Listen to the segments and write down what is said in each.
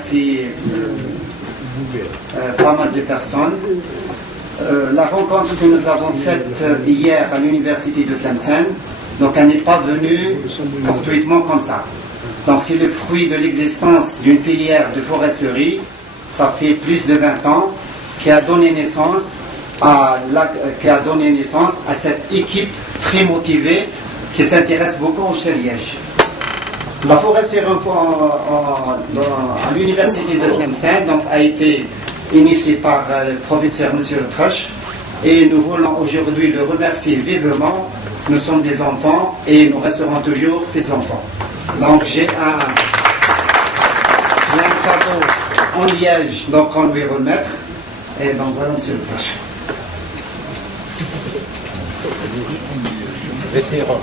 remercie pas mal de personnes. La rencontre que nous avons faite hier à l'université de Tlemcen, donc elle n'est pas venue fortuitement comme ça. Donc c'est le fruit de l'existence d'une filière de foresterie, ça fait plus de 20 ans, qui a donné naissance à cette équipe très motivée qui s'intéresse beaucoup au chaliège. La foresterie à l'université de Tlemcen donc, a été initiée par le professeur M. Trush et nous voulons aujourd'hui le remercier vivement. Nous sommes des enfants et nous resterons toujours ces enfants. Donc j'ai un cadeau en liège donc on lui remettre. Et donc voilà M. Trush. Vétéran.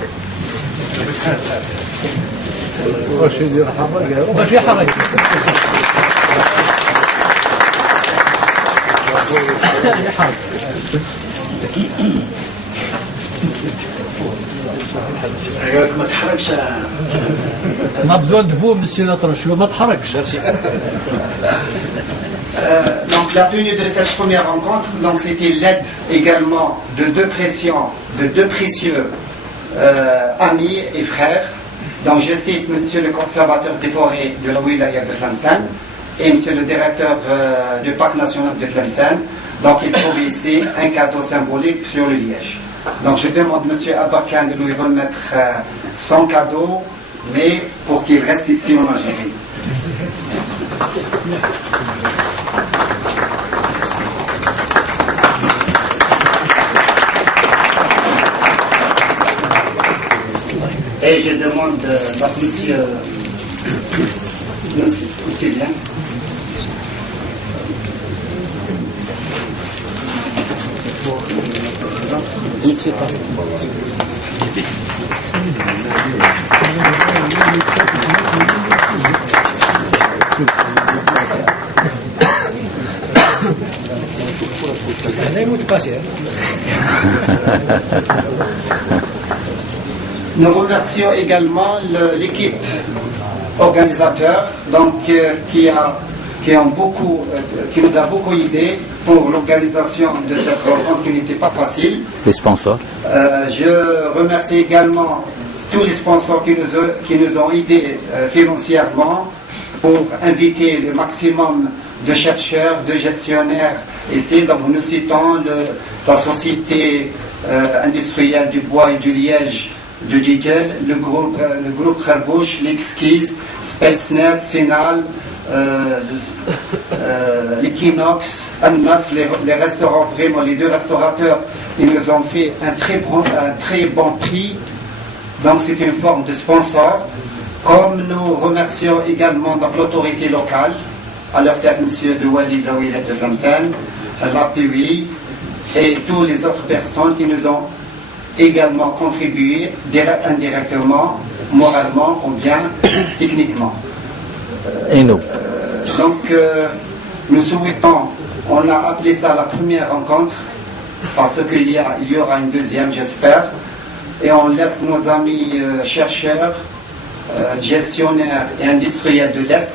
On a besoin de vous, monsieur Latrache. Donc la tenue de cette première rencontre, donc c'était l'aide également de deux précieux amis et frères. Donc je cite monsieur le conservateur des forêts de la wilaya de Tlemcen et monsieur le directeur du parc national de Tlemcen. Donc il trouve ici un cadeau symbolique sur le liège. Donc je demande monsieur Abarkan de lui remettre son cadeau, mais pour qu'il reste ici en Algérie. Et je demande à monsieur bien. Nous remercions également l'équipe organisateur donc, qui nous a beaucoup aidé pour l'organisation de cette rencontre qui n'était pas facile. Les sponsors. Je remercie également tous les sponsors qui nous ont aidés financièrement pour inviter le maximum de chercheurs, de gestionnaires ici. Donc nous citons la société industrielle du bois et du liège de Djidjel, le groupe Kherbouch, l'Exquise, SpaceNet, Sénal, l'Equinox, Annas, les restaurants, vraiment les deux restaurateurs, ils nous ont fait un très bon prix. Donc c'est une forme de sponsor. Comme nous remercions également l'autorité locale, à leur tête M. de Walid Rawilet de Tlemcen, l'APUI et toutes les autres personnes qui nous ont également contribué indirectement, moralement ou bien techniquement. Et nous donc nous souhaitons, on a appelé ça la première rencontre parce qu'il y aura une deuxième j'espère, et on laisse nos amis chercheurs, gestionnaires et industriels de l'Est.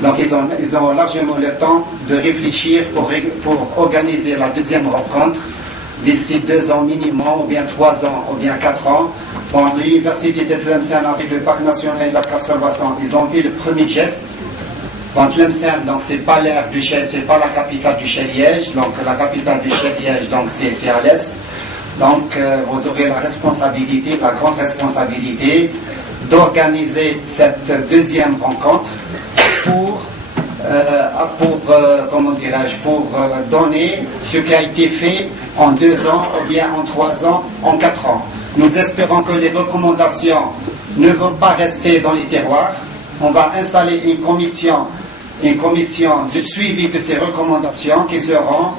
Donc ils ont largement le temps de réfléchir pour organiser la deuxième rencontre d'ici 2 ans minimum, ou bien 3 ans, ou bien 4 ans. Bon, l'université de Tlemcen avec le parc national de la conservation, ils ont fait le premier geste. Bon, Tlemcen, donc c'est pas l'aire du Chel, c'est pas la capitale du Chel-Liège, donc la capitale du Chel-Liège, donc c'est à l'est. Donc vous aurez la responsabilité, la grande responsabilité d'organiser cette deuxième rencontre pour donner ce qui a été fait en 2 ans, ou bien en 3 ans, en 4 ans. Nous espérons que les recommandations ne vont pas rester dans les terroirs. On va installer une commission de suivi de ces recommandations qui seront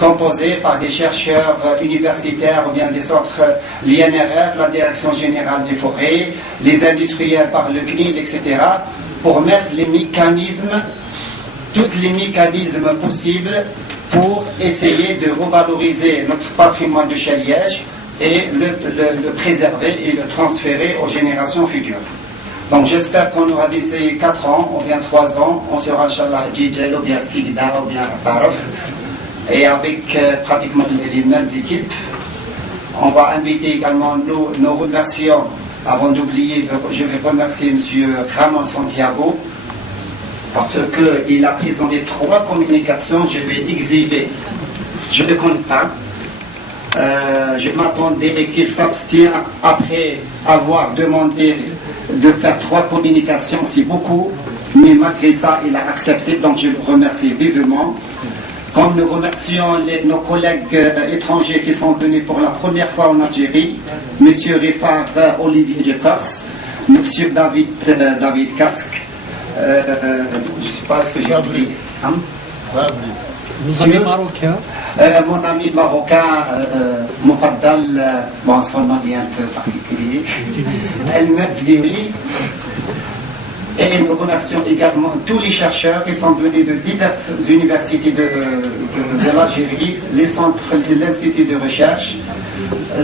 composées par des chercheurs universitaires ou bien des autres, l'INRF, la Direction Générale des Forêts, les industriels par le CNIL, etc., pour mettre tous les mécanismes possibles pour essayer de revaloriser notre patrimoine de Chel-Liège et le préserver et le transférer aux générations futures. Donc j'espère qu'on aura d'ici 4 ans, ou bien 3 ans, on sera Inch'Allah Djidjel, ou bien Stigda, ou bien Taraf, et avec pratiquement les mêmes équipes. On va inviter également nos remercions. Avant d'oublier, je vais remercier M. Ramon Santiago, parce qu'il a présenté 3 communications. Je vais exiger, je ne connais pas. Je m'attendais qu'il s'abstient après avoir demandé de faire 3 communications, c'est beaucoup, mais malgré ça, il a accepté, donc je le remercie vivement. Comme nous remercions nos collègues étrangers qui sont venus pour la première fois en Algérie, M. Rifar Olivier de Corse, M. David Kask, je ne sais pas ce que j'ai oublié. Hein? Nos amis marocains. Mon ami marocain, Moufadal, bon, son nom est un peu particulier, El Metzgiri. Et nous remercions également tous les chercheurs qui sont venus de diverses universités de l'Algérie, les centres de l'Institut de recherche,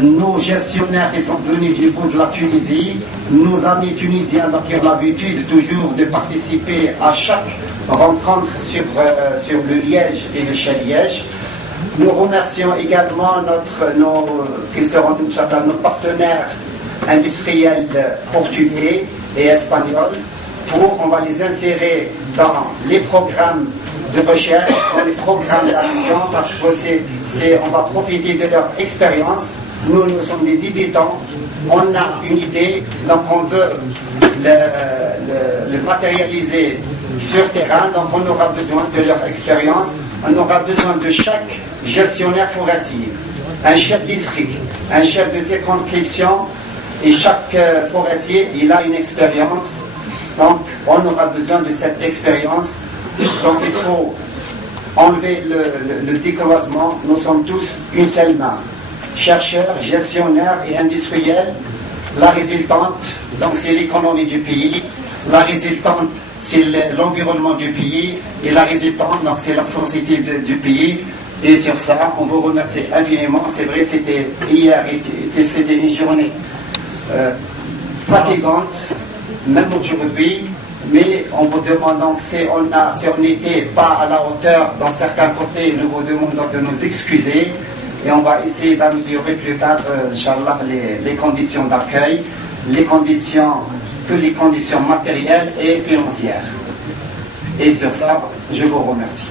nos gestionnaires qui sont venus du bout de la Tunisie, nos amis tunisiens qui ont l'habitude toujours de participer à chaque rencontre sur le Liège et le Chez-Liège. Nous remercions également nos partenaires industriels portugais et espagnols. On va les insérer dans les programmes de recherche, dans les programmes d'action, parce qu'on va profiter de leur expérience. Nous sommes des débutants, on a une idée, donc on veut le matérialiser sur terrain, donc on aura besoin de leur expérience, on aura besoin de chaque gestionnaire forestier, un chef district, un chef de circonscription, et chaque forestier, il a une expérience. Donc, on aura besoin de cette expérience. Donc, il faut enlever le décroisement. Nous sommes tous une seule main. Chercheurs, gestionnaires et industriels. La résultante, donc, c'est l'économie du pays. La résultante, c'est l'environnement du pays. Et la résultante, donc, c'est la société du pays. Et sur ça, on vous remercie infiniment. C'est vrai, c'était hier, c'était une journée fatigante. Même aujourd'hui, mais on vous demande donc si on n'était pas à la hauteur dans certains côtés, nous vous demandons de nous excuser et on va essayer d'améliorer plus tard, Inch'Allah, les conditions d'accueil, toutes les conditions matérielles et financières. Et sur ça, je vous remercie.